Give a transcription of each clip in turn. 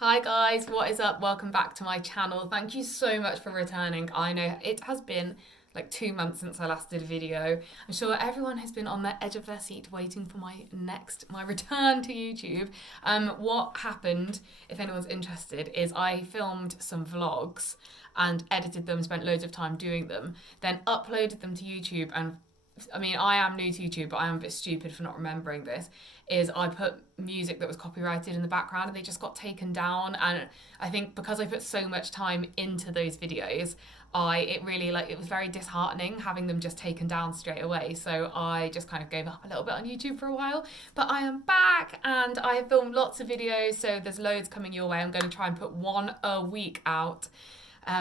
Hi guys, what is up? Welcome back to my channel. Thank you so much for returning. I know it has been like 2 months since I last did a video. I'm sure everyone has been on the edge of their seat waiting for my return to YouTube. What happened, if anyone's interested, is I filmed some vlogs and edited them, spent loads of time doing them, then uploaded them to YouTube. And I mean, I am new to YouTube, but I am a bit stupid for not remembering this, is I put music that was copyrighted in the background and they just got taken down. And I think because I put so much time into those videos, it was very disheartening having them just taken down straight away. So I just kind of gave up a little bit on YouTube for a while. But I am back and I have filmed lots of videos, so there's loads coming your way. I'm going to try and put one a week out.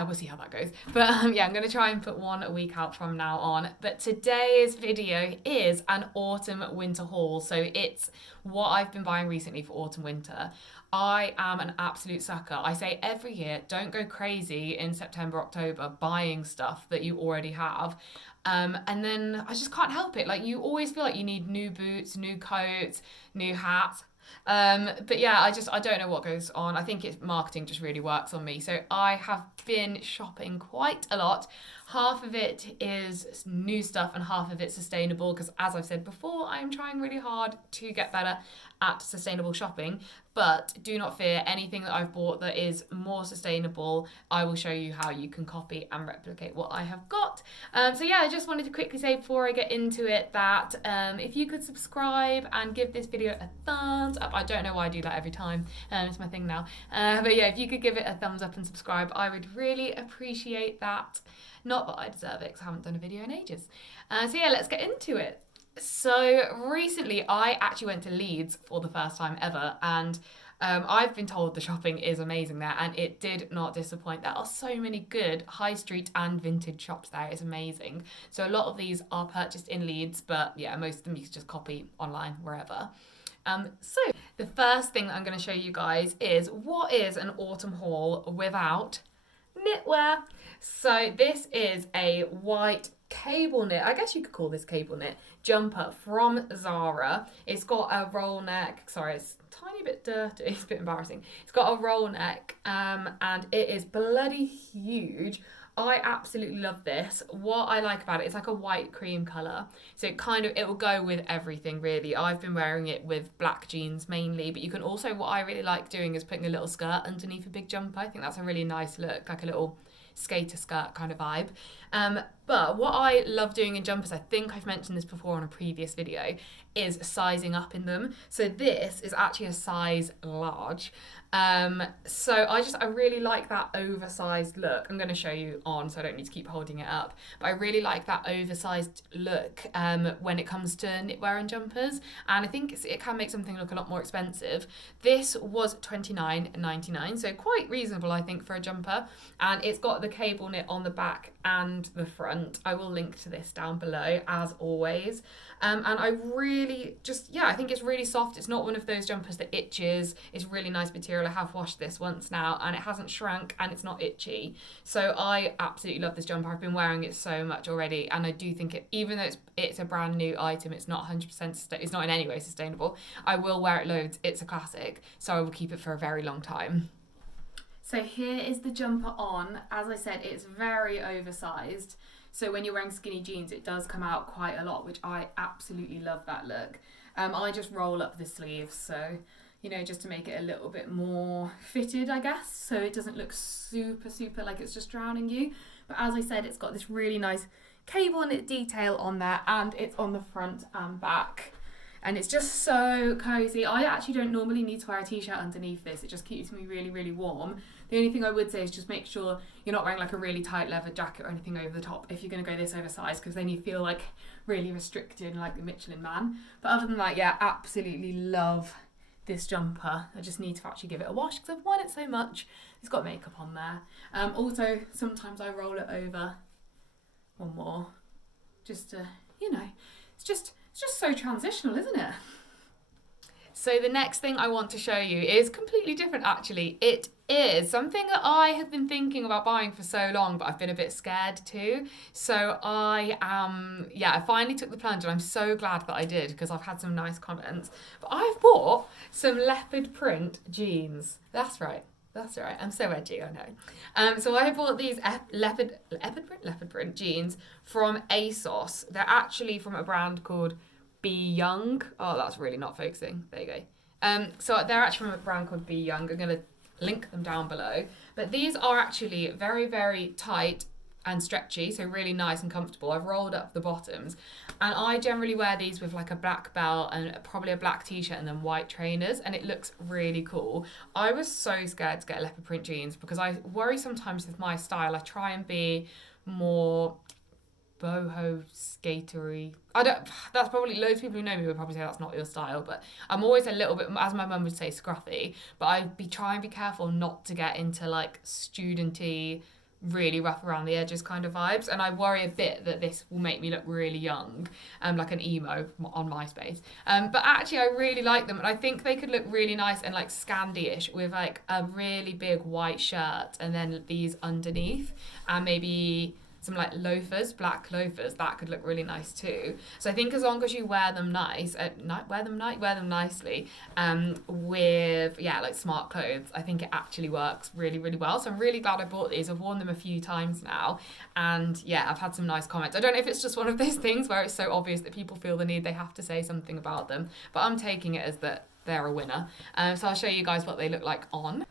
We'll see how that goes. But yeah, I'm going to try and put one a week out from now on. But today's video is an autumn winter haul. So it's what I've been buying recently for autumn winter. I am an absolute sucker. I say every year, don't go crazy in September, October buying stuff that you already have. And then I just can't help it. Like, you always feel like you need new boots, new coats, new hats. But yeah, I don't know what goes on. I think marketing just really works on me. So I have been shopping quite a lot. Half of it is new stuff and half of it sustainable, because as I've said before, I'm trying really hard to get better at sustainable shopping. But do not fear, anything that I've bought that is more sustainable, I will show you how you can copy and replicate what I have got. So yeah, I just wanted to quickly say before I get into it that if you could subscribe and give this video a thumbs up. I don't know why I do that every time. It's my thing now. But yeah, if you could give it a thumbs up and subscribe, I would really appreciate that. Not that I deserve it, because I haven't done a video in ages. So yeah, let's get into it. So recently I actually went to Leeds for the first time ever, and I've been told the shopping is amazing there, and it did not disappoint. There are so many good high street and vintage shops there. It's amazing. So a lot of these are purchased in Leeds, but yeah, most of them you can just copy online wherever. So the first thing that I'm going to show you guys is what is an autumn haul without knitwear. So this is a white cable knit, I guess you could call this cable knit, jumper from Zara. It's got a roll neck. Sorry, it's a tiny bit dirty. It's a bit embarrassing. It's got a roll neck, and it is bloody huge. I absolutely love this. What I like about it, it's like a white cream colour. So it will go with everything really. I've been wearing it with black jeans mainly, but you can also, what I really like doing is putting a little skirt underneath a big jumper. I think that's a really nice look, like a little skater skirt kind of vibe. But what I love doing in jumpers, I think I've mentioned this before on a previous video, is sizing up in them. So this is actually a size large. So I really like that oversized look. I'm going to show you on, so I don't need to keep holding it up. But I really like that oversized look when it comes to knitwear and jumpers. And I think it can make something look a lot more expensive. This was $29.99, so quite reasonable, I think, for a jumper. And it's got the cable knit on the back and the front. I will link to this down below, as always. And I really I think it's really soft. It's not one of those jumpers that itches. It's really nice material. I have washed this once now and it hasn't shrunk and it's not itchy. So I absolutely love this jumper. I've been wearing it so much already, and I do think even though it's a brand new item, it's not 100%, it's not in any way sustainable. I will wear it loads. It's a classic, so I will keep it for a very long time. So here is the jumper on. As I said, it's very oversized. So when you're wearing skinny jeans, it does come out quite a lot, which I absolutely love that look. I just roll up the sleeves, so, just to make it a little bit more fitted, I guess, so it doesn't look super, super like it's just drowning you. But as I said, it's got this really nice cable knit detail on there, and it's on the front and back. And it's just so cozy. I actually don't normally need to wear a t-shirt underneath this. It just keeps me really, really warm. The only thing I would say is just make sure you're not wearing like a really tight leather jacket or anything over the top if you're going to go this oversized, because then you feel like really restricted, like the Michelin Man. But other than that, yeah, absolutely love this jumper. I just need to actually give it a wash because I've worn it so much. It's got makeup on there. Also, sometimes I roll it over one more, just to, it's just so transitional, isn't it? So the next thing I want to show you is completely different actually. It is something that I have been thinking about buying for so long, but I've been a bit scared too. So I finally took the plunge and I'm so glad that I did because I've had some nice comments. But I've bought some leopard print jeans. That's right. I'm so edgy, I know. So I bought these leopard print jeans from Asos. They're actually from a brand called Be Young. Oh, that's really not focusing. There you go. So they're actually from a brand called Be Young. I'm going to link them down below. But these are actually very, very tight and stretchy, so really nice and comfortable. I've rolled up the bottoms, and I generally wear these with like a black belt and probably a black t-shirt and then white trainers, and it looks really cool. I was so scared to get leopard print jeans because I worry sometimes with my style. I try and be more boho skatery. That's probably, loads of people who know me would probably say that's not your style, but I'm always a little bit, as my mum would say, scruffy, but I try and be careful not to get into like studenty, really rough around the edges kind of vibes, and I worry a bit that this will make me look really young, like an emo on MySpace. But actually I really like them, and I think they could look really nice and like Scandi-ish with like a really big white shirt and then these underneath, and maybe some like loafers, black loafers, that could look really nice too. So I think as long as you wear them wear them nicely, with like smart clothes, I think it actually works really, really well. So I'm really glad I bought these. I've worn them a few times now, and I've had some nice comments. I don't know if it's just one of those things where it's so obvious that people feel the need they have to say something about them, but I'm taking it as that they're a winner. So I'll show you guys what they look like on.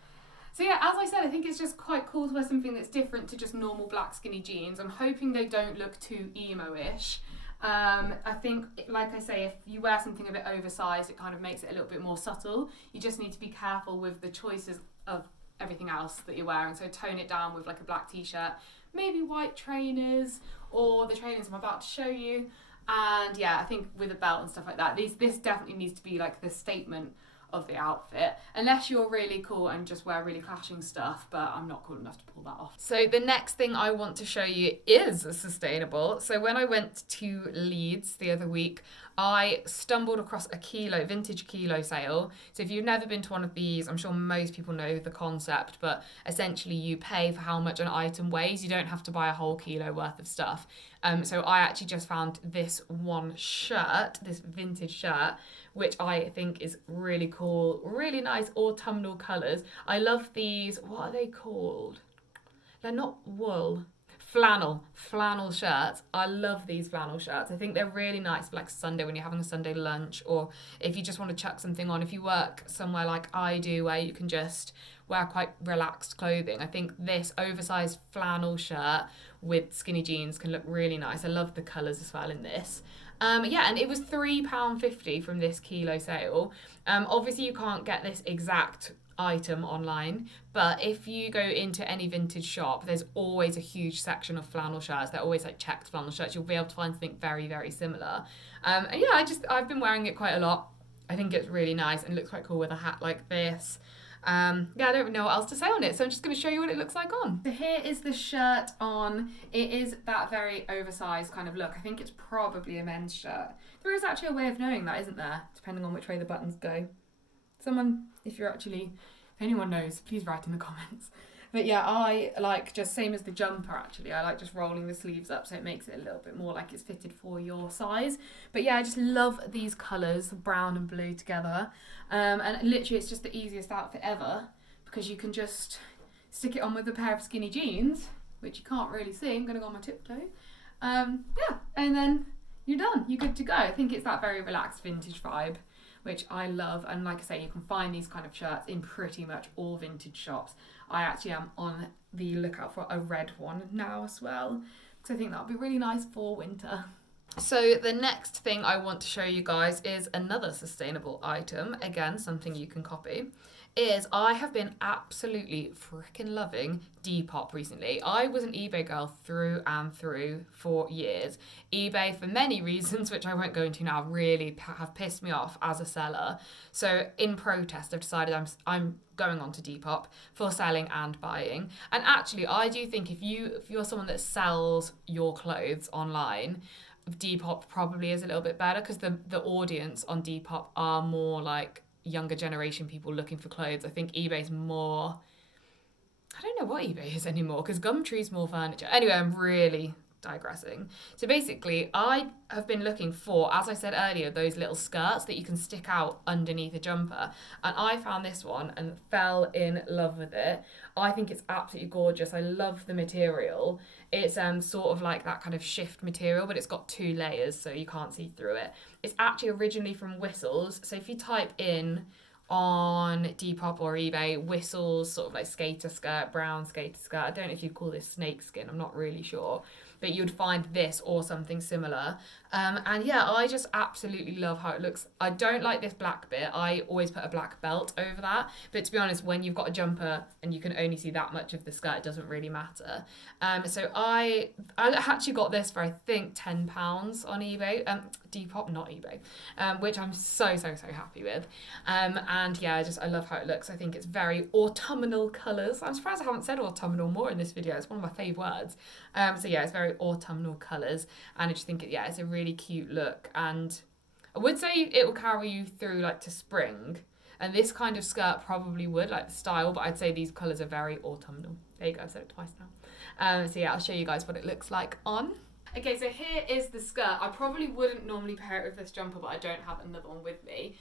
So as I said, I think it's just quite cool to wear something that's different to just normal black skinny jeans. I'm hoping they don't look too emo-ish. I think, like I say, if you wear something a bit oversized, it kind of makes it a little bit more subtle. You just need to be careful with the choices of everything else that you're wearing. So tone it down with like a black t-shirt, maybe white trainers, or the trainers I'm about to show you. And I think with a belt and stuff like that, this definitely needs to be like the statement of the outfit, unless you're really cool and just wear really clashing stuff, but I'm not cool enough to pull that off. So the next thing I want to show you is sustainable. So when I went to Leeds the other week, I stumbled across a vintage kilo sale. So if you've never been to one of these, I'm sure most people know the concept, but essentially you pay for how much an item weighs. You don't have to buy a whole kilo worth of stuff. So I actually just found this one shirt, this vintage shirt, which I think is really cool, really nice autumnal colours. I love these, what are they called? They're not wool. Flannel shirts. I love these flannel shirts. I think they're really nice for like Sunday when you're having a Sunday lunch, or if you just want to chuck something on. If you work somewhere like I do where you can just wear quite relaxed clothing, I think this oversized flannel shirt with skinny jeans can look really nice. I love the colours as well in this. And it was £3.50 from this kilo sale. Obviously you can't get this exact item online, but if you go into any vintage shop, there's always a huge section of flannel shirts. They're always like checked flannel shirts. You'll be able to find something very, very similar. I've been wearing it quite a lot. I think it's really nice and looks quite cool with a hat like this. I don't know what else to say on it, so I'm just going to show you what it looks like on. So here is the shirt on. It is that very oversized kind of look. I think it's probably a men's shirt. There is actually a way of knowing that, isn't there? Depending on which way the buttons go. If anyone knows, please write in the comments. But I like, just same as the jumper actually, I like just rolling the sleeves up so it makes it a little bit more like it's fitted for your size. But I just love these colours, brown and blue together. And literally it's just the easiest outfit ever because you can just stick it on with a pair of skinny jeans, which you can't really see. I'm going to go on my tiptoe. And then you're done. You're good to go. I think it's that very relaxed vintage vibe, which I love. And like I say, you can find these kind of shirts in pretty much all vintage shops. I actually am on the lookout for a red one now as well, because I think that would be really nice for winter. So the next thing I want to show you guys is another sustainable item, again something you can copy, is I have been absolutely freaking loving Depop recently. I was an eBay girl through and through for years. eBay, for many reasons, which I won't go into now, really have pissed me off as a seller. So in protest, I've decided I'm going on to Depop for selling and buying. And actually, I do think if you're someone that sells your clothes online, Depop probably is a little bit better because the audience on Depop are more like younger generation people looking for clothes. I think eBay's more, I don't know what eBay is anymore because Gumtree's more furniture. Anyway, I'm really digressing. So basically, I have been looking for, as I said earlier, those little skirts that you can stick out underneath a jumper. And I found this one and fell in love with it. I think it's absolutely gorgeous. I love the material. It's sort of like that kind of shift material, but it's got 2 layers so you can't see through it. It's actually originally from Whistles. So if you type in on Depop or eBay, Whistles, sort of like skater skirt, brown skater skirt. I don't know if you'd call this snake skin, I'm not really sure. But you'd find this or something similar. And yeah, I just absolutely love how it looks. I don't like this black bit. I always put a black belt over that. But to be honest, when you've got a jumper and you can only see that much of the skirt, it doesn't really matter. So I actually got this for, I think, £10 on eBay. Depop, not eBay. Which I'm so happy with. And yeah, I love how it looks. I think it's very autumnal colours. I'm surprised I haven't said autumnal more in this video. It's one of my favourite words. So yeah, it's very autumnal colours, and I just think it's a really cute look, and I would say it will carry you through like to spring, and this kind of skirt probably would, like the style, but I'd say these colours are very autumnal. There you go, I've said it twice now. So yeah, I'll show you guys what it looks like on. Okay, so here is the skirt. I probably wouldn't normally pair it with this jumper, but I don't have another one with me.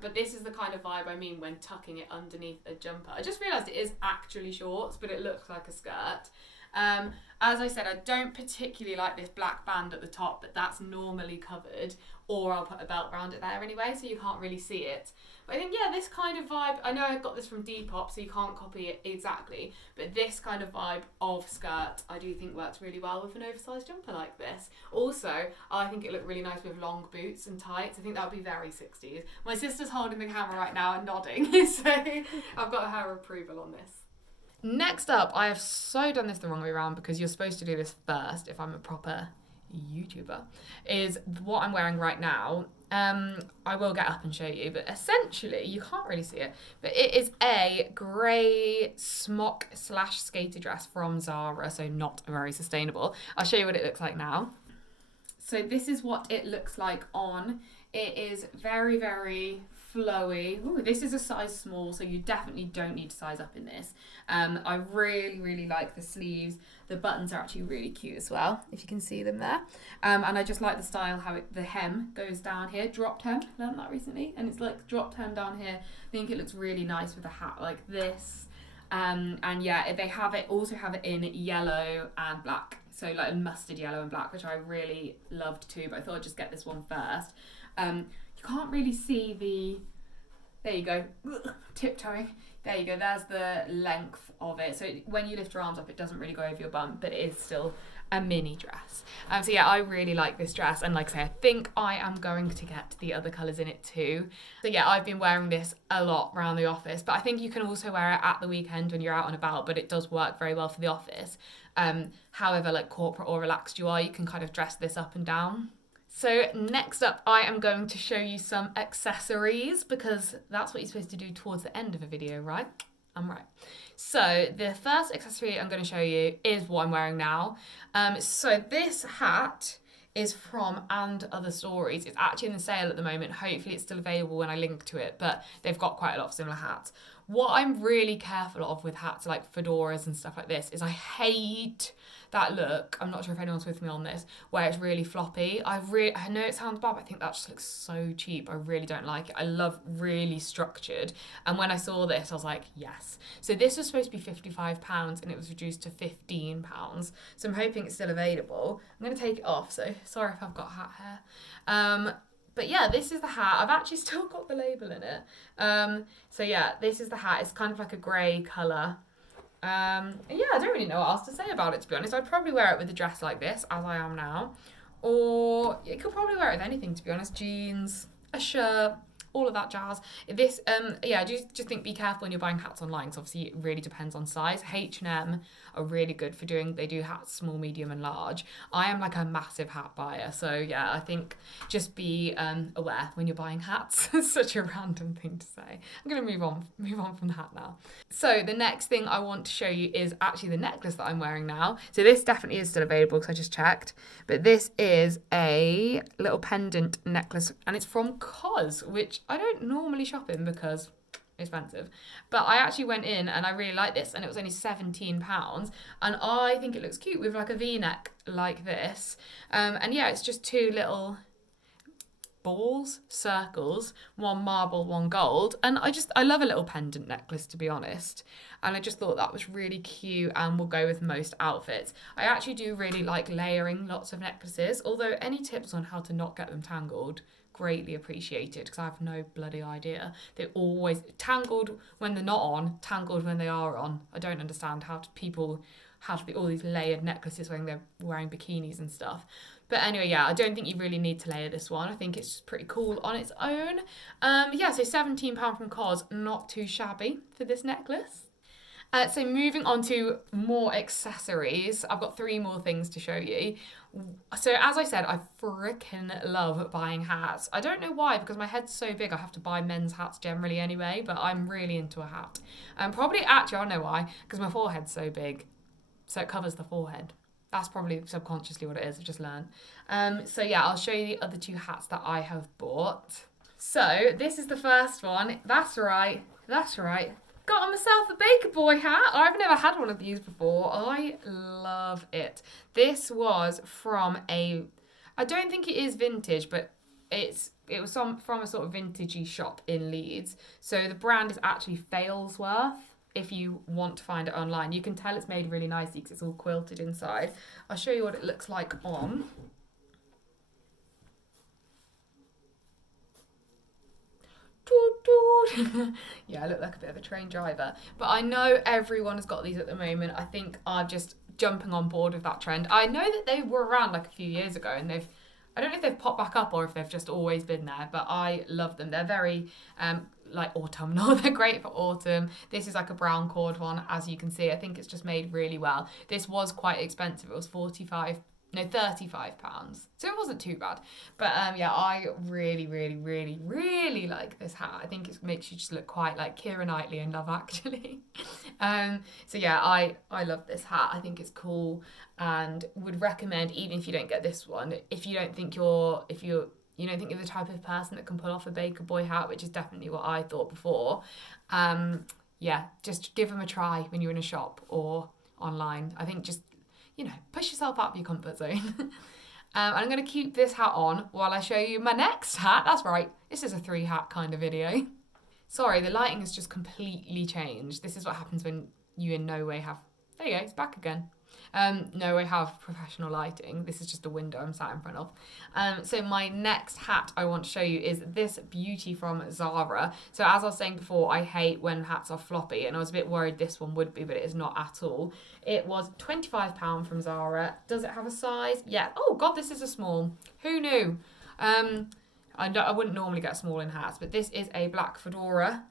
But this is the kind of vibe I mean when tucking it underneath a jumper. I just realised it is actually shorts, but it looks like a skirt. As I said, I don't particularly like this black band at the top, but that's normally covered, or I'll put a belt around it there anyway, so you can't really see it. But I think, yeah, this kind of vibe, I know I got this from Depop, so you can't copy it exactly, but this kind of vibe of skirt, I do think works really well with an oversized jumper like this. Also, I think it looked really nice with long boots and tights. I think that would be very 60s. My sister's holding the camera right now and nodding, so I've got her approval on this. Next up, I have so done this the wrong way around because you're supposed to do this first if I'm a proper YouTuber, is what I'm wearing right now. I will get up and show you, but essentially, you can't really see it, but it is a grey smock / skater dress from Zara, so not very sustainable. I'll show you what it looks like now. So this is what it looks like on. It is very, very flowy. Ooh, this is a size small, so you definitely don't need to size up in this. I really like the sleeves. The buttons are actually really cute as well, if you can see them there. And I just like the style, how the hem goes down here, dropped hem, learned that recently, and it's like dropped hem down here. I think it looks really nice with a hat like this. And yeah, they also have it in yellow and black, so like mustard yellow and black, which I really loved too, but I thought I'd just get this one first. You can't really see there you go, tiptoeing. There you go, there's the length of it. So when you lift your arms up, it doesn't really go over your bum, but it is still a mini dress. So yeah, I really like this dress. And like I say, I think I am going to get the other colours in it too. So yeah, I've been wearing this a lot around the office, but I think you can also wear it at the weekend when you're out and about, but it does work very well for the office. However, like corporate or relaxed you are, you can kind of dress this up and down. So next up, I am going to show you some accessories because that's what you're supposed to do towards the end of a video, right? I'm right. So the first accessory I'm going to show you is what I'm wearing now. So this hat is from And Other Stories. It's actually in the sale at the moment. Hopefully it's still available when I link to it, but they've got quite a lot of similar hats. What I'm really careful of with hats like fedoras and stuff like this is I hate that look. I'm not sure if anyone's with me on this, where it's really floppy. I know it sounds bad, but I think that just looks so cheap. I really don't like it. I love really structured. And when I saw this, I was like, yes. So this was supposed to be £55 and it was reduced to £15. So I'm hoping it's still available. I'm going to take it off, so sorry if I've got hat hair. But yeah, this is the hat. I've actually still got the label in it. So yeah, this is the hat. It's kind of like a grey colour. Yeah, I don't really know what else to say about it, to be honest. I'd probably wear it with a dress like this, as I am now. Or you could probably wear it with anything, to be honest. Jeans, a shirt, all of that jazz. This, yeah, I just think be careful when you're buying hats online, because obviously it really depends on size. H&M are really good for they do hats small, medium and large. I am like a massive hat buyer, so yeah, I think just be aware when you're buying hats. It's such a random thing to say. I'm going to move on from the hat now. So the next thing I want to show you is actually the necklace that I'm wearing now. So this definitely is still available because I just checked, but this is a little pendant necklace and it's from COS, which I don't normally shop in because expensive, but I actually went in and I really like this, and it was only £17, and I think it looks cute with like a v-neck like this, and yeah, it's just two little balls, circles, one marble, one gold, and I love a little pendant necklace, to be honest, and I just thought that was really cute and will go with most outfits. I actually do really like layering lots of necklaces, although any tips on how to not get them tangled, greatly appreciated, because I have no bloody idea. They're always tangled when they're not on, tangled when they are on. I don't understand how people have all these layered necklaces when they're wearing bikinis and stuff. But anyway, yeah, I don't think you really need to layer this one. I think it's just pretty cool on its own. Yeah, so £17 from COS, not too shabby for this necklace. So moving on to more accessories, I've got 3 more things to show you. So as I said, I freaking love buying hats. I don't know why, because my head's so big I have to buy men's hats generally anyway, but I'm really into a hat. Actually, I know why, because my forehead's so big, so it covers the forehead. That's probably subconsciously what it is, I've just learned. So yeah, I'll show you the other 2 hats that I have bought. So this is the first one. That's right. Got myself a Baker Boy hat. I've never had one of these before. I love it. This was from I don't think it is vintage, but it was from a sort of vintagey shop in Leeds. So the brand is actually Failsworth. If you want to find it online, you can tell it's made really nicely because it's all quilted inside. I'll show you what it looks like on. Yeah, I look like a bit of a train driver, but I know everyone has got these at the moment. I think I'm just jumping on board with that trend. I know that they were around like a few years ago, and I don't know if they've popped back up or if they've just always been there, but I love them. They're very like autumnal. They're great for autumn. This is like a brown cord one, as you can see. I think it's just made really well. This was quite expensive. It was £35, so it wasn't too bad. But yeah, I really like this hat. I think it makes you just look quite like Keira Knightley in Love Actually. So yeah, I love this hat. I think it's cool, and would recommend, even if you don't get this one, if you don't think you're the type of person that can pull off a Baker Boy hat, which is definitely what I thought before, yeah, just give them a try when you're in a shop or online. I think just, push yourself out of your comfort zone. I'm going to keep this hat on while I show you my next hat. That's right, this is a 3 hat kind of video. Sorry, the lighting has just completely changed. This is what happens when you in no way have... There you go, it's back again. No, I have professional lighting. This is just a window I'm sat in front of. So my next hat I want to show you is this beauty from Zara. So as I was saying before, I hate when hats are floppy, and I was a bit worried this one would be, but it is not at all. It was £25 from Zara. Does it have a size? Yeah. Oh God, this is a small. Who knew? I wouldn't normally get small in hats, but this is a black fedora.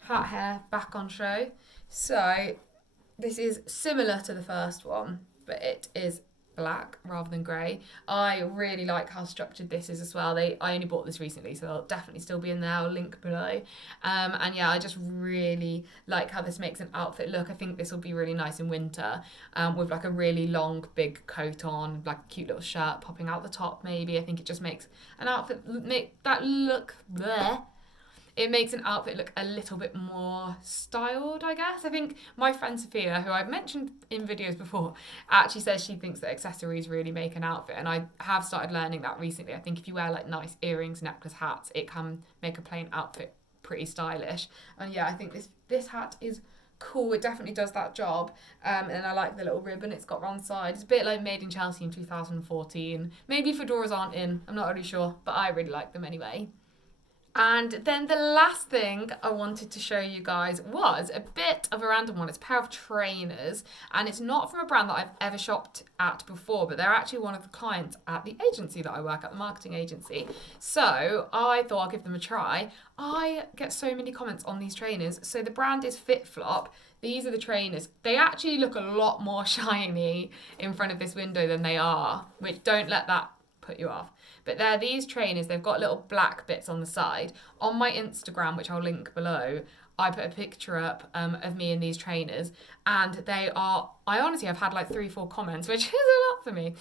Hat hair back on show. So this is similar to the first one, but it is black rather than grey. I really like how structured this is as well. I only bought this recently, so they'll definitely still be in there. I'll link below. And yeah, I just really like how this makes an outfit look. I think this will be really nice in winter, with like a really long, big coat on, like a cute little shirt popping out the top maybe. I think it just makes an outfit It makes an outfit look a little bit more styled, I guess. I think my friend Sophia, who I've mentioned in videos before, actually says she thinks that accessories really make an outfit, and I have started learning that recently. I think if you wear like nice earrings, necklace, hats, it can make a plain outfit pretty stylish. And yeah, I think this hat is cool. It definitely does that job. And I like the little ribbon it's got around the side. It's a bit like Made in Chelsea in 2014. Maybe fedoras aren't in, I'm not really sure, but I really like them anyway. And then the last thing I wanted to show you guys was a bit of a random one. It's a pair of trainers, and it's not from a brand that I've ever shopped at before, but they're actually one of the clients at the agency that I work at, the marketing agency. So I thought I'll give them a try. I get so many comments on these trainers. So the brand is Fitflop. These are the trainers. They actually look a lot more shiny in front of this window than they are, which don't let that put you off. But they're these trainers. They've got little black bits on the side. On my Instagram, which I'll link below, I put a picture up of me in these trainers, and they are, I honestly have had like 3-4 comments, which is a lot for me,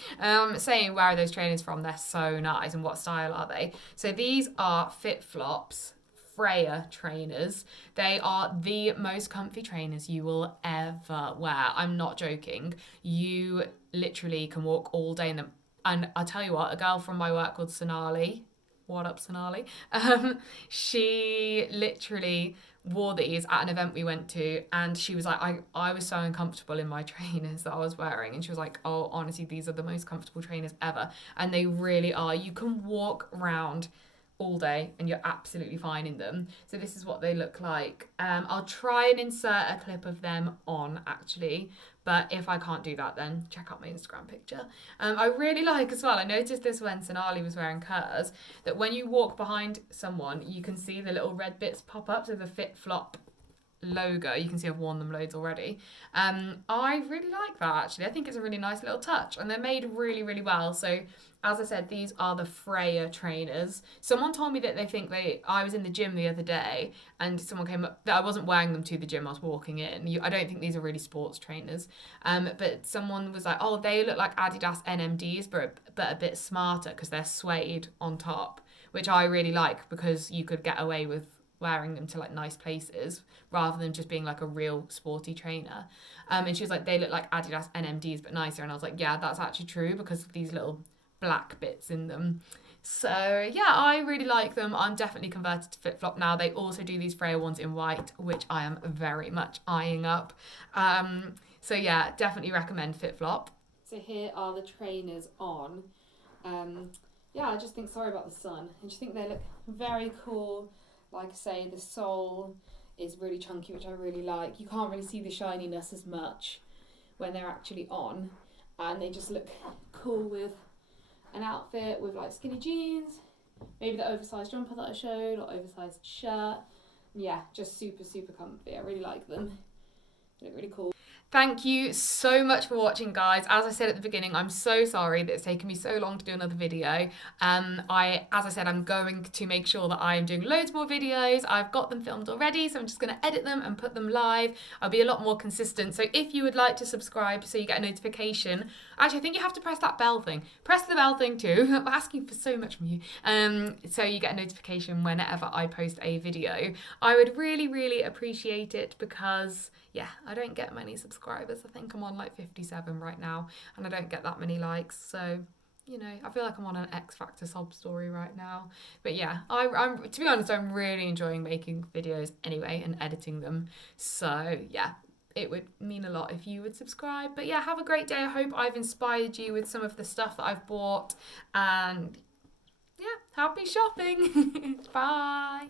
saying where are those trainers from? They're so nice, and what style are they? So these are Fitflops. FREYA trainers. They are the most comfy trainers you will ever wear. I'm not joking. You literally can walk all day in them. And I'll tell you what, a girl from my work called Sonali, what up Sonali, she literally wore these at an event we went to, and she was like, I was so uncomfortable in my trainers that I was wearing, and she was like, oh, honestly, these are the most comfortable trainers ever. And they really are. You can walk around all day and you're absolutely fine in them. So this is what they look like. I'll try and insert a clip of them on actually, but if I can't do that, then check out my Instagram picture. I really like as well, I noticed this when Sonali was wearing hers, that when you walk behind someone, you can see the little red bits pop up, so the Fitflop logo. You can see I've worn them loads already. I really like that actually. I think it's a really nice little touch, and they're made really, really well. So as I said, these are the FREYA trainers. Someone told me that they think I was in the gym the other day and someone came up, that I wasn't wearing them to the gym, I was walking in. I don't think these are really sports trainers. But someone was like, oh, they look like Adidas NMDs, but a bit smarter because they're suede on top, which I really like because you could get away with wearing them to like nice places rather than just being like a real sporty trainer. And she was like, they look like Adidas NMDs but nicer. And I was like, yeah, that's actually true because of these little black bits in them. So yeah, I really like them. I'm definitely converted to Fitflop now. They also do these FREYA ones in white, which I am very much eyeing up. So yeah, definitely recommend Fitflop. So here are the trainers on. Yeah, I just think, sorry about the sun, I just think they look very cool. Like I say, the sole is really chunky, which I really like. You can't really see the shininess as much when they're actually on, and they just look cool with an outfit with like skinny jeans, maybe the oversized jumper that I showed, or oversized shirt. Yeah, just super, super comfy. I really like them. They look really cool. Thank you so much for watching, guys. As I said at the beginning, I'm so sorry that it's taken me so long to do another video. As I said, I'm going to make sure that I am doing loads more videos. I've got them filmed already, so I'm just going to edit them and put them live. I'll be a lot more consistent. So if you would like to subscribe so you get a notification, actually, I think you have to press that bell thing. Press the bell thing too. I'm asking for so much from you. So you get a notification whenever I post a video. I would really, really appreciate it because, yeah, I don't get many subscribers. I think I'm on like 57 right now, and I don't get that many likes. So, you know, I feel like I'm on an X Factor sob story right now. But yeah, I'm to be honest, I'm really enjoying making videos anyway and editing them. So yeah, it would mean a lot if you would subscribe. But yeah, have a great day. I hope I've inspired you with some of the stuff that I've bought, and yeah, happy shopping. Bye.